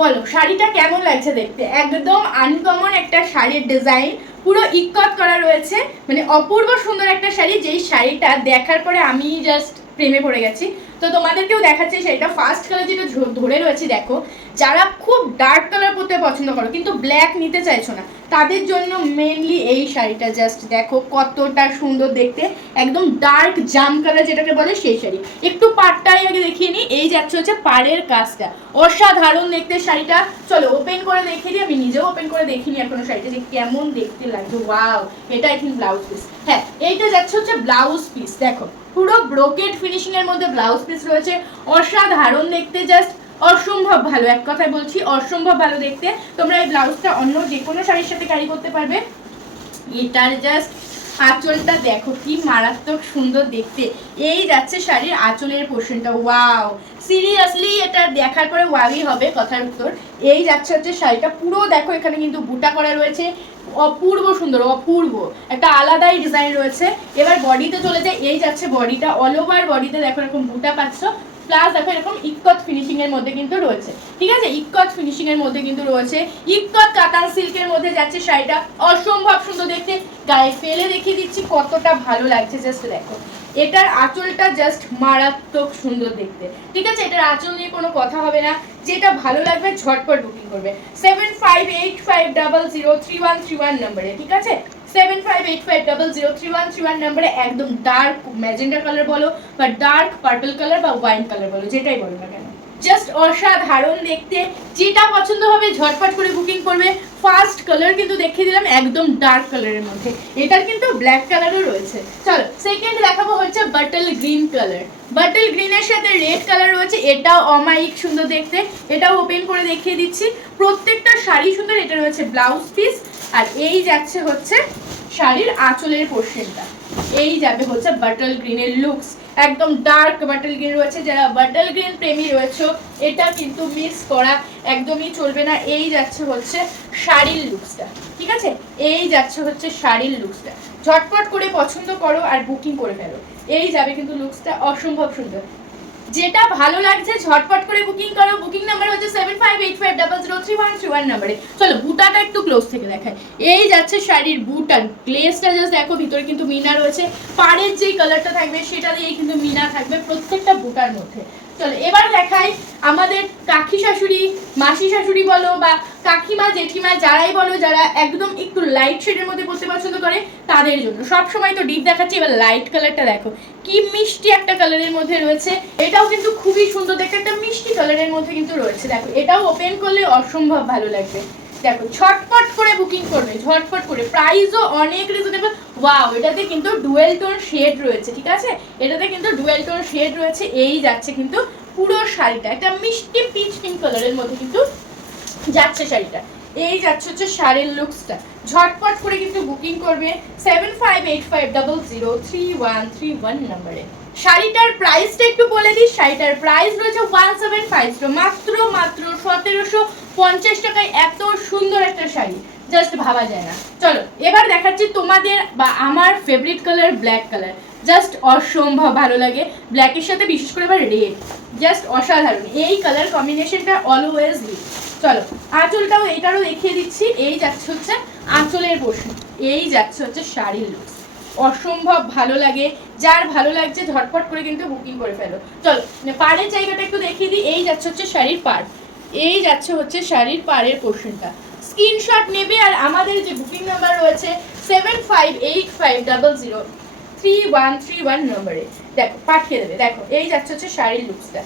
বলো শাড়িটা কেমন লাগছে দেখতে? একদম আনকমন একটা শাড়ির ডিজাইন, পুরো ইক্কত করা রয়েছে, মানে অপূর্ব সুন্দর একটা শাড়ি, যেই শাড়িটা দেখার পরে আমি জাস্ট প্রেমে পড়ে গেছি। তো তোমাদেরকেও দেখাচ্ছি শাড়িটা। ফার্স্ট কালার যেটা ধরে রয়েছে দেখো, যারা খুব ডার্ক কালার পরতে পছন্দ করো কিন্তু ব্ল্যাক নিতে চাইছো না, তাদের জন্য মেনলি এই শাড়িটা। জাস্ট দেখো কতটা সুন্দর দেখতে, একদম ডার্ক জাম কালার যেটাকে বলে সেই শাড়ি। একটু পাড়টাই আগে দেখিয়ে নিই। এই যাচ্ছে হচ্ছে পাড়ের কাজটা, অসাধারণ দেখতে শাড়িটা। চলো ওপেন করে দেখিয়ে দিই, আমি নিজেও ওপেন করে দেখিনি এখনো শাড়িটা যে কেমন দেখতে লাগছে। ওয়াও, এটা আই থিঙ্ক ব্লাউজ পিস। হ্যাঁ, এইটা যাচ্ছে হচ্ছে ব্লাউজ পিস। দেখো পুরো ব্রোকেড ফিনিশিং এর মধ্যে ব্লাউজ পিস রয়েছে, অসাধারণ দেখতে, জাস্ট অসম্ভব ভালো। এক কথায় বলছি অসম্ভব ভালো দেখতে। তোমরা এই ব্লাউজটা অন্য যে কোনো শাড়ির সাথে ক্যারি করতে পারবে। এটার জাস্ট আঁচলটা দেখো কি মারাত্মক সুন্দর দেখতে। এই যাচ্ছে শাড়ির আঁচলের পোর্শনটা। ওয়াও, সিরিয়াসলি এটা দেখার পরে ওয়াওই হবে, কথার উত্তর। এই যাচ্ছে হচ্ছে শাড়িটা পুরো দেখো, এখানে কিন্তু বুটা করা রয়েছে, অপূর্ব সুন্দর, অপূর্ব একটা আলাদাই ডিজাইন রয়েছে। এবার বডিতে চলে যায়। এই যাচ্ছে বডিটা, অল ওভার বডিতে দেখো এরকম বুটা পাচ্ছ, প্লাস দেখো এরকম ইক্কত ফিনিশিং এর মধ্যে কিন্তু রয়েছে। ঠিক আছে, ইক্কত ফিনিশিং এর মধ্যে কিন্তু রয়েছে, ইক্কত কাতান সিল্কের মধ্যে যাচ্ছে শাড়িটা, অসম্ভব সুন্দর দেখতে। গায়ে ফেলে দেখিয়ে দিচ্ছি কতটা ভালো লাগছে, জাস্ট দেখো। এটার আঁচলটা জাস্ট মারাত্মক সুন্দর দেখতে। ঠিক আছে, এটার আঁচল নিয়ে কোনো কথা হবে না। যেটা ভালো লাগবে ঝটপট বুকিং করবে 7585003131 নম্বরে। ঠিক আছে, 7585003131 নম্বরে একদম ডার্ক ম্যাজেন্ডা কালার বলো বা ডার্ক পার্পল কালার বা ওয়াইন কালার বলো, যেটাই বলো না কেন, জাস্ট অসাধারণ দেখতে। যেটা পছন্দ হবে ঝটপট করে বুকিং করবে। ফার্স্ট কালার কিন্তু দেখিয়ে দিলাম একদম ডার্ক কালারের মধ্যে, এটার কিন্তু ব্ল্যাক কালারও রয়েছে। চলো সেকেন্ড দেখাবো হচ্ছে বাটল গ্রিন কালার। বাটল গ্রিনের সাথে রেড কালার রয়েছে, এটাও অমায়িক সুন্দর দেখতে। এটাও ওপেন করে দেখিয়ে দিচ্ছি। প্রত্যেকটা শাড়ি সুন্দর। এটা রয়েছে ব্লাউজ পিস, আর এই যাচ্ছে হচ্ছে শাড়ির আঁচলের পোর্শনটা। এই যাবে হচ্ছে বাটল গ্রিনের লুকস, একদম ডার্ক বাটল গ্রিন রয়েছে। যারা বাটল গ্রিন প্রেমী রয়েছে, এটা কিন্তু মিস করা একদমই চলবে না। এই যাচ্ছে হচ্ছে শাড়ির লুকসটা। ঠিক আছে, এই যাচ্ছে হচ্ছে শাড়ির লুকসটা। ঝটপট করে পছন্দ করো আর বুকিং করে ফেলো। এই যাবে কিন্তু লুকসটা, অসম্ভব সুন্দর। যেটা ভালো লাগছে ঝটপট করে বুকিং করো। বুকিং নাম্বার হচ্ছে 7585003131 নম্বরে। চলো বুটাটা একটু ক্লোজ থেকে দেখায়। এই যাচ্ছে শাড়ির বুটা, গ্লেজটা জাস্ট দেখো, ভিতরে কিন্তু মিনা রয়েছে। পাড়ের যেই কালারটা থাকবে সেটা দিয়েই কিন্তু মিনা থাকবে প্রত্যেকটা বুটার মধ্যে। চলো এবার দেখাই আমাদের কাকি শাশুড়ি, মাসি শাশুড়ি বলো বা কাকিমা জেঠিমা যারাই বলো, যারা একদম একটু লাইট শেডের মধ্যে পড়তে পছন্দ করে তাদের জন্য। সব সময় তো ডিপ দেখাচ্ছি, এবার লাইট কালারটা দেখো কি মিষ্টি একটা কালারের মধ্যে রয়েছে। এটাও কিন্তু খুবই সুন্দর দেখতে, একটা মিষ্টি কালারের মধ্যে কিন্তু রয়েছে। দেখো এটাও ওপেন করলে অসম্ভব ভালো লাগবে। দেখো ঝটপট করে বুকিং করবে, ঝটপট করে। প্রাইসও অনেক রিজনেবল। ওয়াও, এটাতে কিন্তু ডুয়েল টোন শেড রয়েছে। ঠিক আছে, এটাতে কিন্তু ডুয়েল টোন শেড রয়েছে। এই যাচ্ছে কিন্তু পুরো শাড়িটা একটা মিষ্টি পিচ পিঙ্ক কালারের মধ্যে কিন্তু যাচ্ছে শাড়িটা। এই যাচ্ছে হচ্ছে শাড়ির লুকসটা। ঝটপট করে কিন্তু বুকিং করবে 7585003131 নম্বরে। শাড়িটার প্রাইসটা একটু বলে দিই। শাড়িটার প্রাইস রয়েছে 1750, মাত্র 1750 টাকায় এত সুন্দর একটা শাড়ি, জাস্ট ভাবা যায় না। চলো এবার দেখাচ্ছি তোমাদের বা আমার favourite colour black colour. Just অসম্ভব ভালো লাগে ব্ল্যাকের সাথে, বিশেষ করে আবার রেড, জাস্ট অসাধারণ। এই কালার কম্বিনেশনটা অলওয়েজ হিট। চলো আঁচলটাও এটারও দেখিয়ে দিচ্ছি। এই যাচ্ছে হচ্ছে আঁচলের পোর্শন, এই যাচ্ছে হচ্ছে শাড়ির লুকস, অসম্ভব ভালো লাগে। যার ভালো লাগছে ঝটপট করে কিন্তু বুকিং করে ফেলো। চলো পাড়ের জায়গাটা একটু দেখিয়ে দিই। এই যাচ্ছে হচ্ছে শাড়ির পাড়, এই যাচ্ছে হচ্ছে শাড়ির পাড়ের পোর্শনটা। স্ক্রিনশট নেবে আর আমাদের যে বুকিং নাম্বার রয়েছে 7585003131 নম্বরে দেখো পাঠিয়ে দেবে। দেখো এই যাচ্ছে হচ্ছে শাড়ির লুকসটা।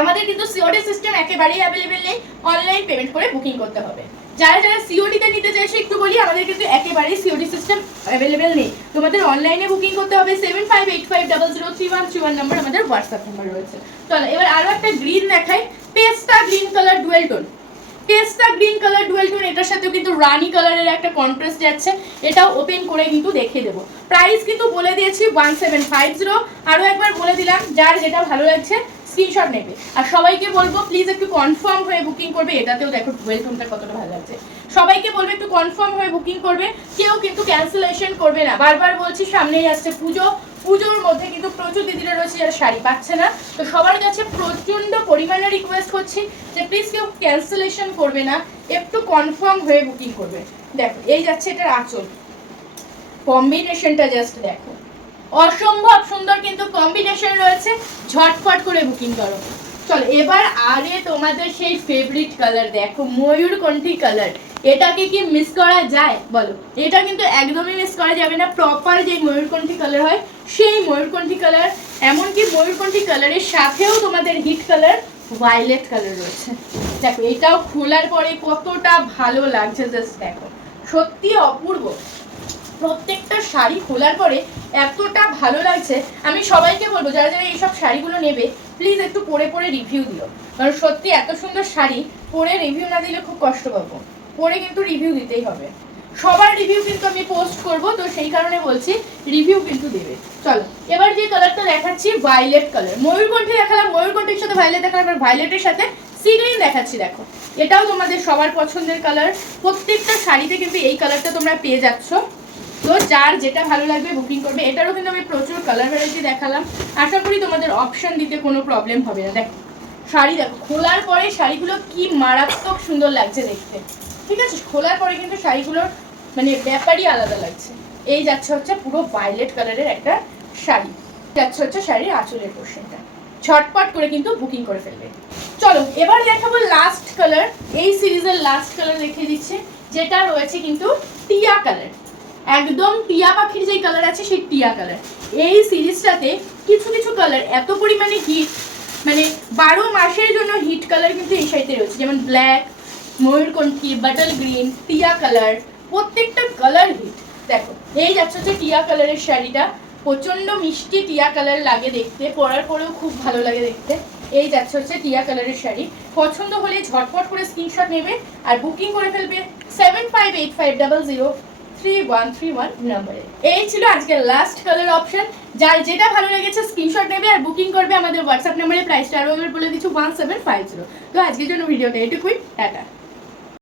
আমাদের কিন্তু সিওডি সিস্টেম একেবারেই অ্যাভেলেবেল নেই, অনলাইন পেমেন্ট করে বুকিং করতে হবে। যারা যারা সিওডিতে নিতে চাইছে একটু বলি, আমাদের কিন্তু একেবারেই সিওডি সিস্টেম অ্যাভেলেবেল নেই। তোমাদের অনলাইনে বুকিং করতে হবে। 7585003131 নম্বর আমাদের হোয়াটসঅ্যাপ নাম্বার রয়েছে। চলো এবার আরও একটা গ্রিন দেখাই, পেস্তা গ্রিন কালার ডুয়েল টোন। পেস্তা গ্রিন কালার ডুয়েল টোন, এটার সাথেও কিন্তু রানি কালারের একটা কন্ট্রাস্ট যাচ্ছে। এটাও ওপেন করে কিন্তু দেখিয়ে দেবো। প্রাইস কিন্তু বলে দিয়েছি 1750। আরও একবার বলে দিলাম, যার যেটা ভালো লাগছে স্ক্রিনশট নেবে। আর সবাইকে বলবো প্লিজ একটু কনফার্ম হয়ে বুকিং করবে। এটাতেও দেখো ডুয়েল টোনটা কতটা ভালো লাগছে। সবাইকে বলবে একটু কনফার্ম হয়ে বুকিং করবে, কেউ কিন্তু ক্যান্সেলেশন করবে না। বারবার বলছি সামনেই আসছে পুজো, পুজোর মধ্যে কিন্তু প্রচুর দিদিরা রয়েছে যারা শাড়ি পাচ্ছে না, তো সবার কাছে প্রচন্ড পরিমাণে রিকোয়েস্ট করছি যে প্লিজ কেউ ক্যান্সেলেশন করবে না, একটু কনফার্ম হয়ে বুকিং করবে। দেখো এই যাচ্ছে এটার আঁচল, কম্বিনেশনটা জাস্ট দেখো, অসম্ভব সুন্দর কিন্তু কম্বিনেশন রয়েছে, ঝটফট করে বুকিং করো। চলো এবার আরে তোমাদের সেই ফেভারিট কালার দেখো, ময়ূরকণ্ঠী কালার, এটাকে কি মিস করা যায় বলো? এটা কিন্তু একদমই মিস করা যাবে না, প্রপার যে ময়ূরকণ্ঠী কালার হয় সেই ময়ূরকণ্ঠী কালার। এমনকি ময়ূরকণ্ঠী কালারের সাথেও তোমাদের হিট কালার ভায়োলেট কালার রয়েছে। দেখো এটাও খোলার পরে কতটা ভালো লাগছে, জাস্ট দেখো, সত্যি অপূর্ব। প্রত্যেকটা শাড়ি খোলার পরে এতটা ভালো লাগছে, আমি সবাইকে বলবো যারা যারা এইসব শাড়িগুলো নেবে প্লিজ একটু পরে পরে রিভিউ দিও, কারণ সত্যি এত সুন্দর শাড়ি পরে রিভিউ না দিলে খুব কষ্ট পাবো, পরে কিন্তু রিভিউ দিতেই হবে। সবার রিভিউ কিন্তু আমি পোস্ট করব, তো সেই কারণে বলছি রিভিউ কিন্তু দেবে। চলো এবার যে কালারটা দেখাচ্ছি ভায়োলেট কালার, ময়ূরকণ্ঠী দেখালাম, ময়ূরকণ্ঠীর সাথে ভায়োলেট দেখালাম, এবার ভায়োলেটের সাথে সি গ্রিন দেখাচ্ছি। দেখো এটাও তোমাদের সবার পছন্দের কালার, প্রত্যেকটা শাড়িতে কিন্তু এই কালারটা তোমরা পেয়ে যাচ্ছ, তো যার যেটা ভালো লাগবে বুকিং করবে। এটারও কিন্তু আমি প্রচুর কালার ভ্যারাইটি দেখালাম, আশা করি তোমাদের অপশন দিতে কোনো প্রবলেম হবে না। দেখো শাড়ি দেখো, খোলার পরে শাড়িগুলো কি মারাত্মক সুন্দর লাগছে দেখতে, ঠিক আছে? খোলার পরে কিন্তু শাড়িগুলোর মানে ব্যাপারই আলাদা লাগছে। এই যাচ্ছে হচ্ছে পুরো ভায়োলেট কালারের একটা শাড়ি, যাচ্ছে হচ্ছে শাড়ির আঁচলের পোর্শনটা, ঝটপট করে কিন্তু বুকিং করে ফেলবে। চলো এবার দেখাবো লাস্ট কালার, এই সিরিজের লাস্ট কালার দেখিয়ে দিচ্ছে, যেটা রয়েছে কিন্তু টিয়া কালার, একদম টিয়া পাখির যে কালার আছে সেই টিয়া কালার। এই সিরিজটাতে কিছু কিছু কালার এত পরিমাণে হিট, মানে 12 মাসের জন্য হিট কালার কিন্তু এই শাড়িতে রয়েছে, যেমন ব্ল্যাক, ময়ূরকণ্ঠী, বাটল গ্রিন, টিয়া কালার, প্রত্যেকটা কালার হিট। দেখো এই যাচ্ছে হচ্ছে টিয়া কালারের শাড়িটা, প্রচন্ড মিষ্টি টিয়া কালার লাগে দেখতে, পরার পরেও খুব ভালো লাগে দেখতে। এই যাচ্ছে হচ্ছে টিয়া কালারের শাড়ি, পছন্দ হলে ঝটপট করে স্ক্রিনশট নেবে আর বুকিং করে ফেলবে 7585003131 নম্বরে। এই ছিল আজকের লাস্ট কালার অপশন, যার যেটা ভালো লেগেছে স্ক্রিনশট নেবে আর বুকিং করবে আমাদের হোয়াটসঅ্যাপ নম্বরে, প্রাইসটা আরও বলে দিচ্ছি 1750। তো আজকের জন্য ভিডিওটা এটুকুই, টাটা।